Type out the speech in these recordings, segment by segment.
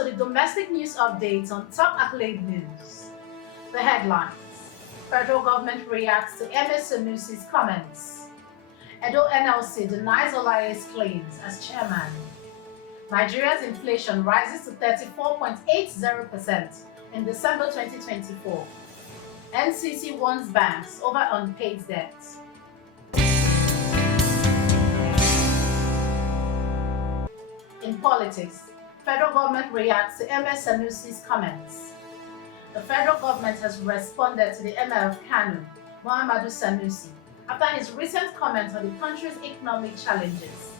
to the domestic news updates on top accolade news. The headlines. Federal government reacts to Emir Sanusi'S comments. Edo Nlc denies Olaye'S claims as chairman. Nigeria's inflation rises to 34.80% in December 2024. NCC warns banks over unpaid debts. In politics, federal government reacts to Emir Sanusi'S comments. The federal government has responded to the Emir of Kano, Muhammadu Sanusi, after his recent comment on the country's economic challenges.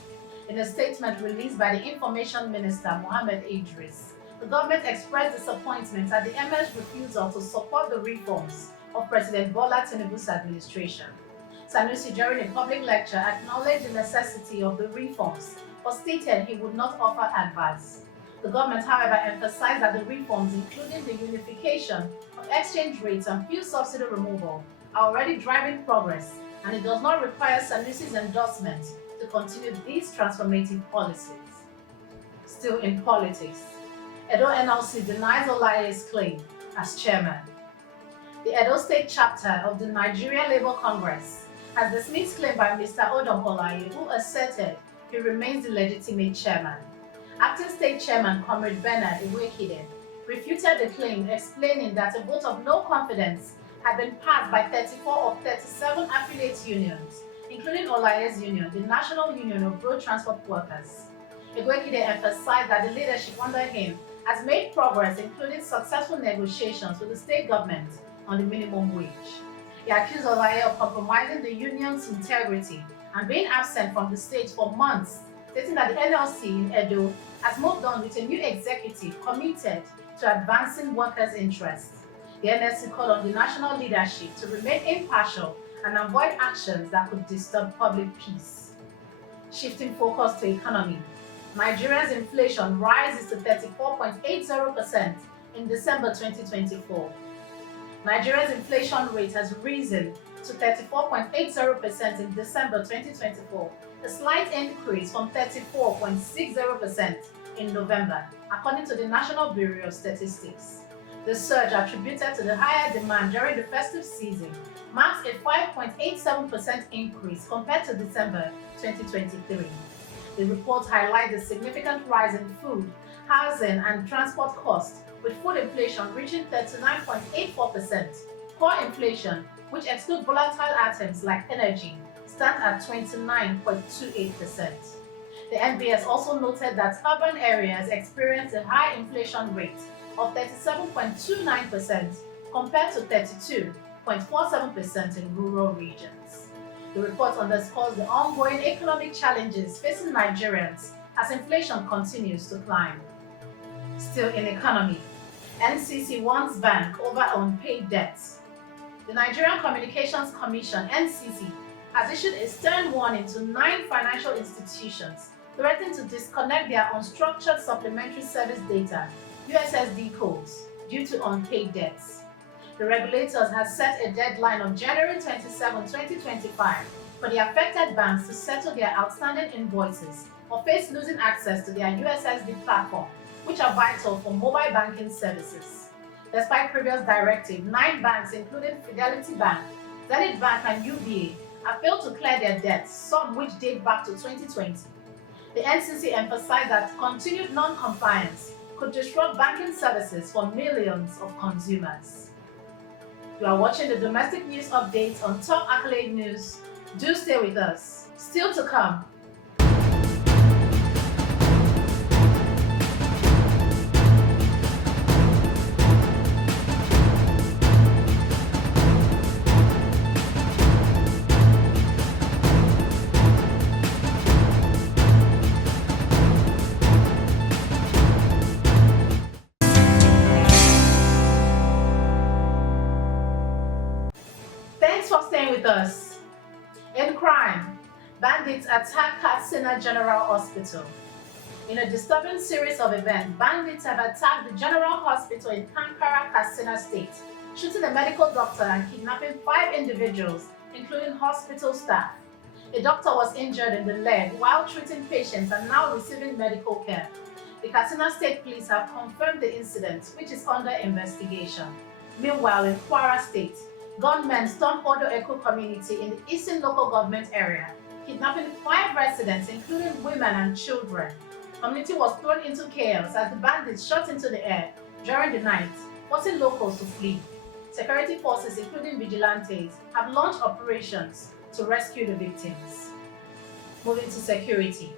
In a statement released by the Information Minister Mohammed Idris, the government expressed disappointment at the Emir's refusal to support the reforms of President Bola Tinubu's administration. Sanusi, during a public lecture, acknowledged the necessity of the reforms, but stated he would not offer advice. The government, however, emphasized that the reforms, including the unification of exchange rates and fuel subsidy removal, are already driving progress, and it does not require Sanusi's endorsement to continue these transformative policies. Still in politics, Edo Nlc denies Olaye'S claim as chairman. The Edo State chapter of the Nigeria Labour Congress has dismissed claim by Mr. Olaye, who asserted he remains the legitimate chairman. Acting State Chairman Comrade Bernard Iwekide refuted the claim, explaining that a vote of no confidence had been passed by 34 of 37 affiliate unions, including Olaye'S union, the National Union of Road Transport Workers. Iwekide emphasized that the leadership under him has made progress, including successful negotiations with the state government on the minimum wage. He accused Olaye of compromising the union's integrity and being absent from the stage for months, stating that the NLC in Edo has moved on with a new executive committed to advancing workers' interests. The NLC called on the national leadership to remain impartial and avoid actions that could disturb public peace. Shifting focus to economy, Nigeria's inflation rises to 34.80% in December 2024. Nigeria's inflation rate has risen to 34.80% in December 2024, a slight increase from 34.60% in November, according to the National Bureau of Statistics. The surge, attributed to the higher demand during the festive season, marks a 5.87% increase compared to December 2023. The report highlights the significant rise in food, housing, and transport costs, with food inflation reaching 39.84%. Core inflation, which excludes volatile items like energy, stands at 29.28%. The NBS also noted that urban areas experienced a high inflation rate of 37.29% compared to 32.47% in rural regions. The report underscores the ongoing economic challenges facing Nigerians as inflation continues to climb. Still in economy, NCC warns bank over unpaid debts. The Nigerian Communications Commission (NCC) has issued a stern warning to 9 financial institutions threatening to disconnect their unstructured supplementary service data (USSD) codes due to unpaid debts. The regulators have set a deadline of January 27, 2025 for the affected banks to settle their outstanding invoices or face losing access to their USSD platform, which are vital for mobile banking services. Despite previous directives, 9 banks, including Fidelity Bank, Zenith Bank, and UBA, have failed to clear their debts, some which date back to 2020. The NCC emphasized that continued non-compliance could disrupt banking services for millions of consumers. You are watching the domestic news updates on Top Accolade News. Do stay with us. Still to come. Thanks for staying with us. In crime, bandits attack KATSINA General Hospital. In a disturbing series of events, bandits have attacked the General Hospital in Kankara, Katsina State, shooting a medical doctor and kidnapping 5 individuals, including hospital staff. A doctor was injured in the leg while treating patients and now receiving medical care. The KATSINA State Police have confirmed the incident, which is under investigation. Meanwhile, in Kwara State, gunmen stormed Edo Nlc community in the eastern local government area, kidnapping 5 residents, including women and children. The community was thrown into chaos as the bandits shot into the air during the night, forcing locals to flee. Security forces, including vigilantes, have launched operations to rescue the victims. Moving to security.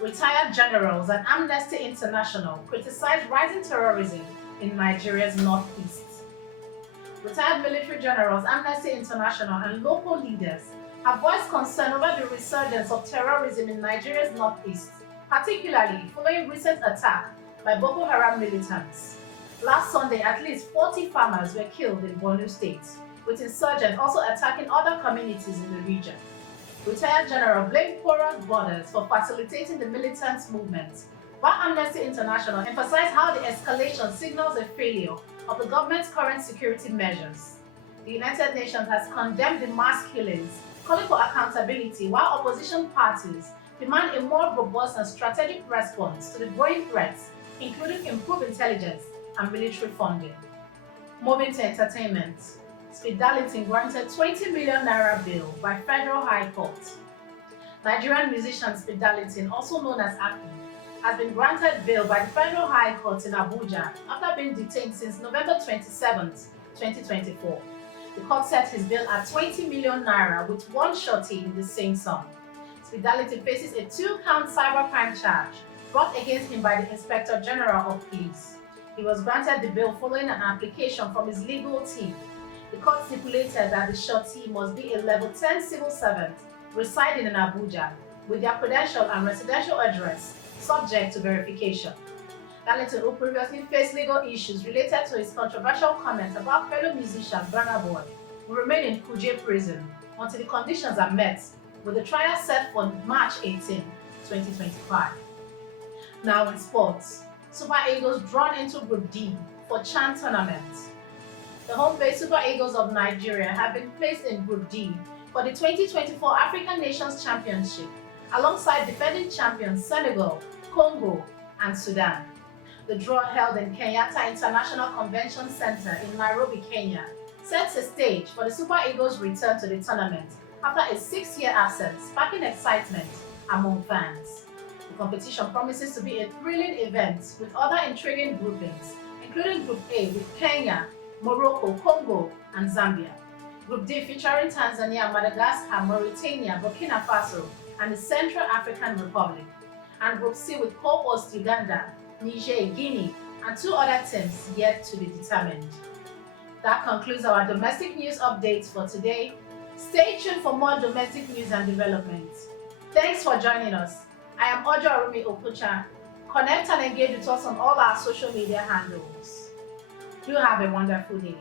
Retired generals and Amnesty International criticize rising terrorism in Nigeria's northeast. Retired military generals, Amnesty International, and local leaders have voiced concern over the resurgence of terrorism in Nigeria's northeast, particularly following recent attack by Boko Haram militants. Last Sunday, at least 40 farmers were killed in Borno State, with insurgents also attacking other communities in the region. Retired General blamed porous borders for facilitating the militants' movement, while Amnesty International emphasized how the escalation signals a failure of the government's current security measures. The United Nations has condemned the mass killings, calling for accountability, while opposition parties demand a more robust and strategic response to the growing threats, including improved intelligence and military funding. Moving to entertainment. Speed Darlington granted 20 million naira bail by Federal High Court. Nigerian musician Speed Darlington, also known as Aki, has been granted bail by the Federal High Court in Abuja after being detained since November 27, 2024. The court set his bail at 20 million naira with one surety in the same sum. Speed Darlington faces a 2-count cybercrime charge brought against him by the Inspector General of Police. He was granted the bail following an application from his legal team. The court stipulated that the surety must be a level 10 civil servant residing in Abuja with their credential and residential address subject to verification. Darlington, who previously faced legal issues related to his controversial comments about fellow musician Burna Boy, will remain in Kuje prison until the conditions are met, with the trial set for March 18, 2025. Now in sports, Super Eagles drawn into Group D for CHAN tournament. The home-based Super Eagles of Nigeria have been placed in Group D for the 2024 African Nations Championship, alongside defending champions Senegal, Congo, and Sudan. The draw held in Kenyatta International Convention Center in Nairobi, Kenya, sets a stage for the Super Eagles' return to the tournament after a 6-year absence, sparking excitement among fans. The competition promises to be a thrilling event with other intriguing groupings, including Group A with Kenya, Morocco, Congo, and Zambia. Group D featuring Tanzania, Madagascar, Mauritania, Burkina Faso, and the Central African Republic. And Group C with co-host Uganda, Niger, Guinea, and 2 other teams yet to be determined. That concludes our domestic news updates for today. Stay tuned for more domestic news and developments. Thanks for joining us. I am Ojo Arumi Okucha. Connect and engage with us on all our social media handles. You have a wonderful day.